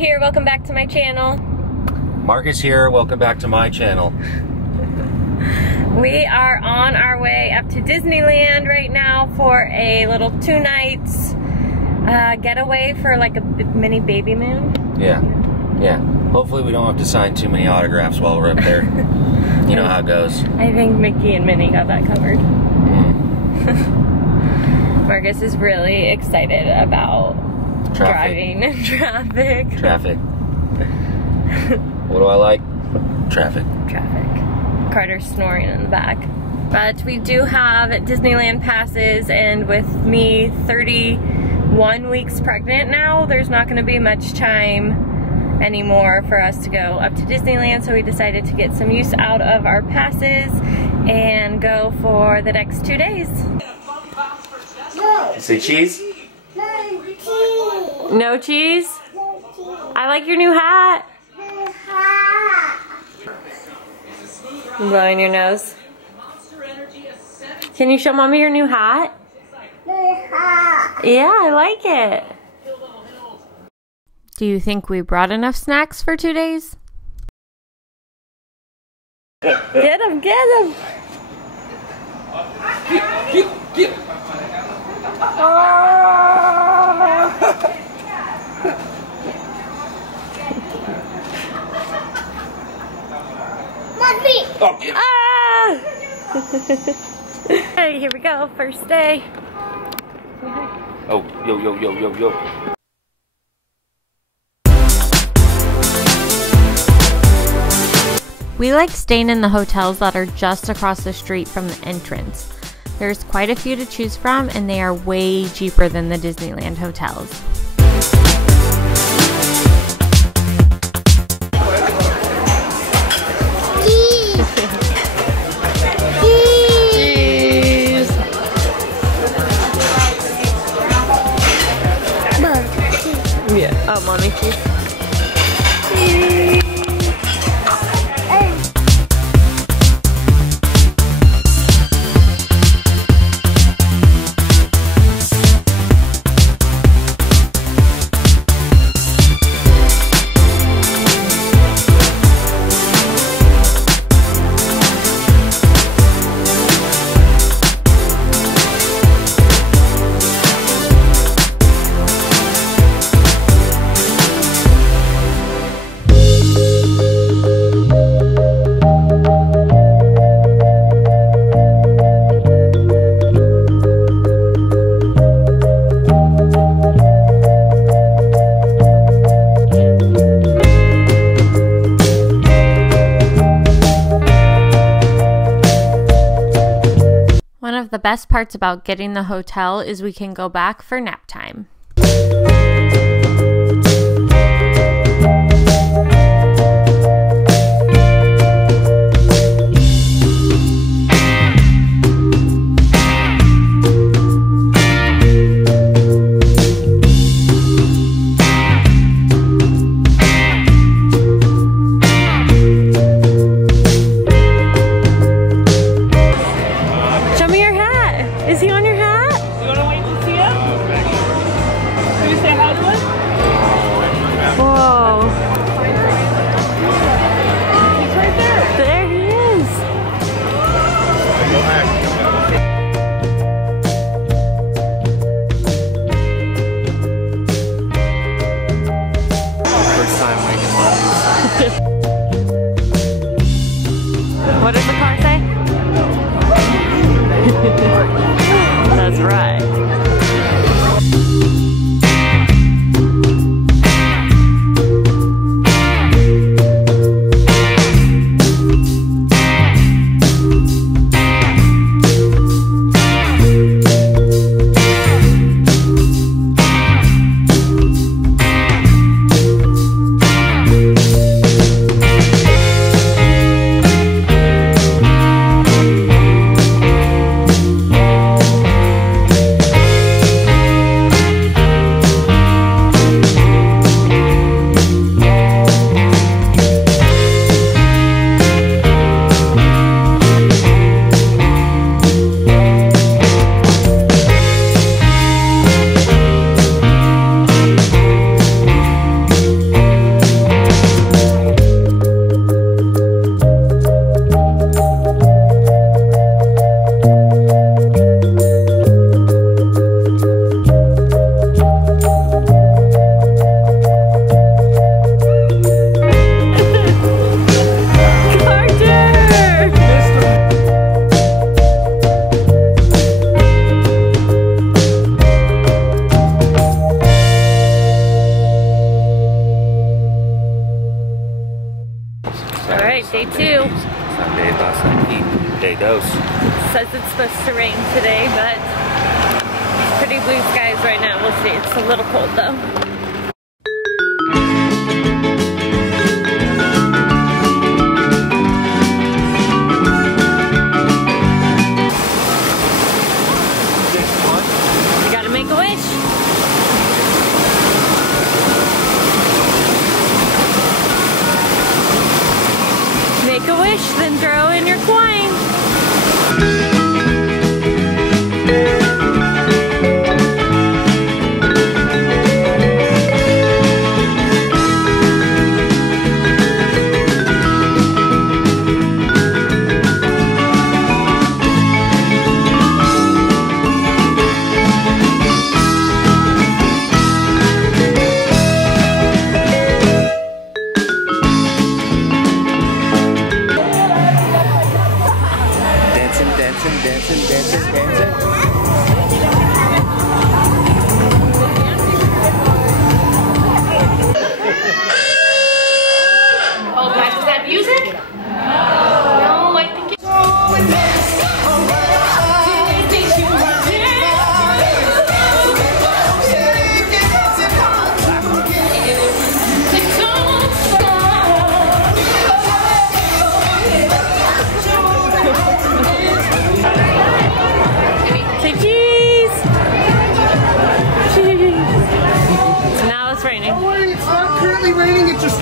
here, welcome back to my channel. Marcus here, welcome back to my channel. We are on our way up to Disneyland right now for a little 2 nights getaway for like a mini Babymoon. Yeah. Hopefully we don't have to sign too many autographs while we're up there. You know how it goes. I think Mickey and Minnie got that covered. Marcus is really excited about driving in traffic. Traffic. What do I like? Traffic. Traffic. Carter's snoring in the back. But we do have Disneyland passes, and with me 31 weeks pregnant now, there's not going to be much time anymore for us to go up to Disneyland, so we decided to get some use out of our passes and go for the next 2 days. You say cheese? No cheese? No cheese? I like your new hat. You blowing your nose? Can you show mommy your new hat? Yeah, I like it. Do you think we brought enough snacks for 2 days? Get him, get him! Get. Oh, yeah. Ah! Hey, here we go, first day. Oh, yo. We like staying in the hotels that are just across the street from the entrance. There's quite a few to choose from, and they are way cheaper than the Disneyland hotels. Yeah. Oh, mommy cheese. The best parts about getting the hotel is we can go back for nap time. Is he on your hat? You want to wait to see him? Can we say hi to him? Whoa. He's right there. There he is. First time waking up. What does the car say? That's right. supposed to rain today, but pretty blue skies right now. We'll see. It's a little cold though. You gotta make a wish. Make a wish, then throw in your coin.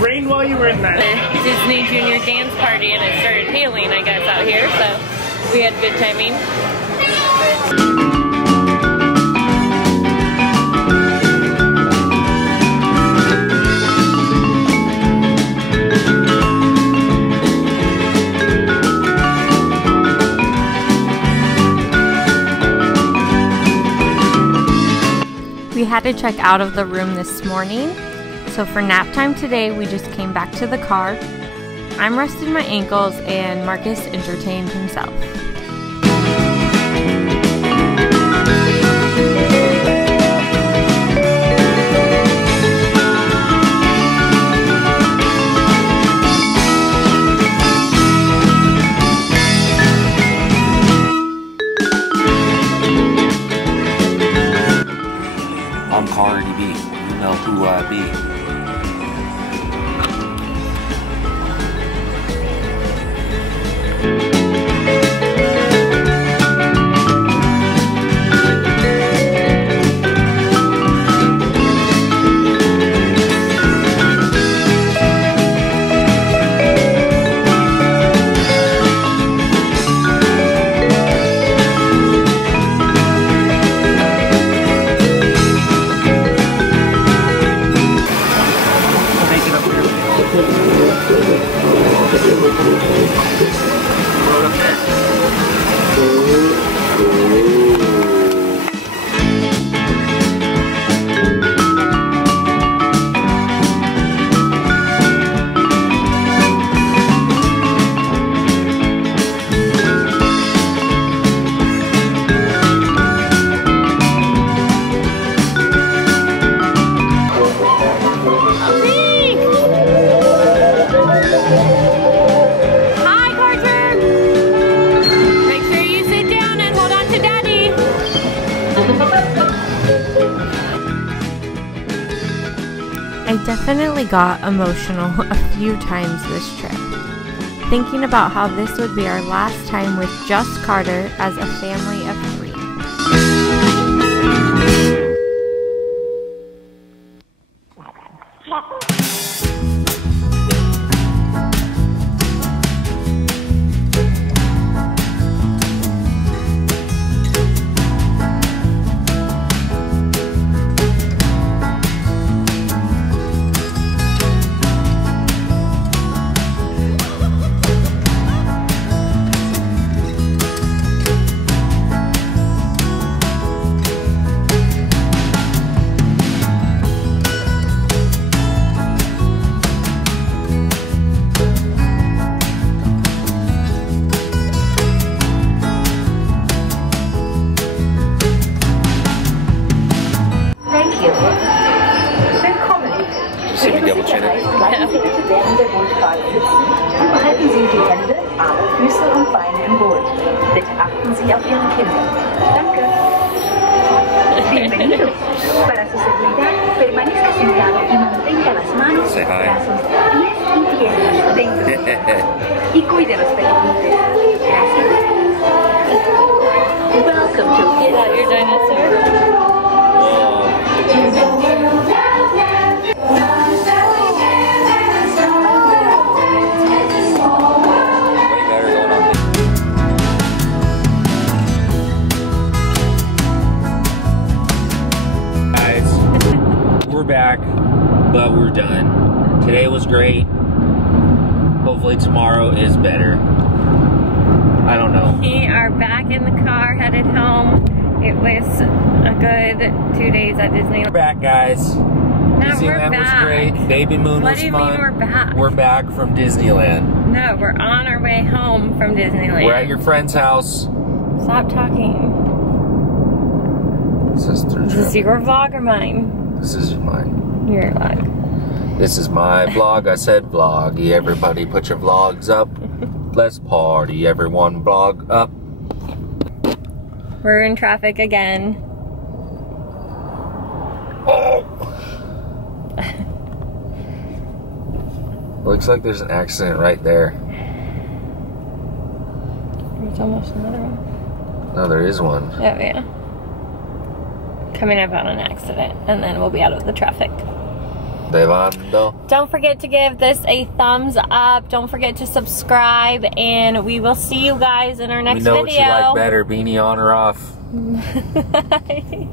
Rained while you were in that. Disney Junior dance party, and it started hailing, I guess, out here, so we had good timing. We had to check out of the room this morning. So for nap time today, we just came back to the car. I'm resting my ankles and Marcus entertained himself. I'm Cardi B. You know who I be. I definitely got emotional a few times this trip, thinking about how this would be our last time with just Carter as a family of 3. See me double chin it? Sie die Hände, Arme, Füße und Beine im Boot. Bitte achten Sie auf Ihre Kinder. Danke. Bienvenido. Para su seguridad, permanezca sentado y mantenga las manos, brazos, pies y piernas dentro. Y cuide los pequeñitos. Gracias. Welcome to Is that your dinosaur? We're back, but we're done. Today was great. Hopefully tomorrow is better. I don't know. We are back in the car, headed home. It was a good 2 days at Disneyland. We're back, guys. No, Disneyland we're was back. great. Babymoon What was do you fun. mean we're back? We're back from Disneyland. No, we're on our way home from Disneyland. We're at your friend's house. Stop talking. Is this your vlog or mine? This is mine. Your vlog. This is my vlog. I said vlog. Everybody put your vlogs up. Let's party. Everyone vlog up. We're in traffic again. Oh. Looks like there's an accident right there. There's almost another one. No, there is one. Oh, yeah. Coming up on an accident, and then we'll be out of the traffic. Devando. Don't forget to give this a thumbs up. Don't forget to subscribe, and we will see you guys in our next video. We know what you like better, beanie on or off. Bye.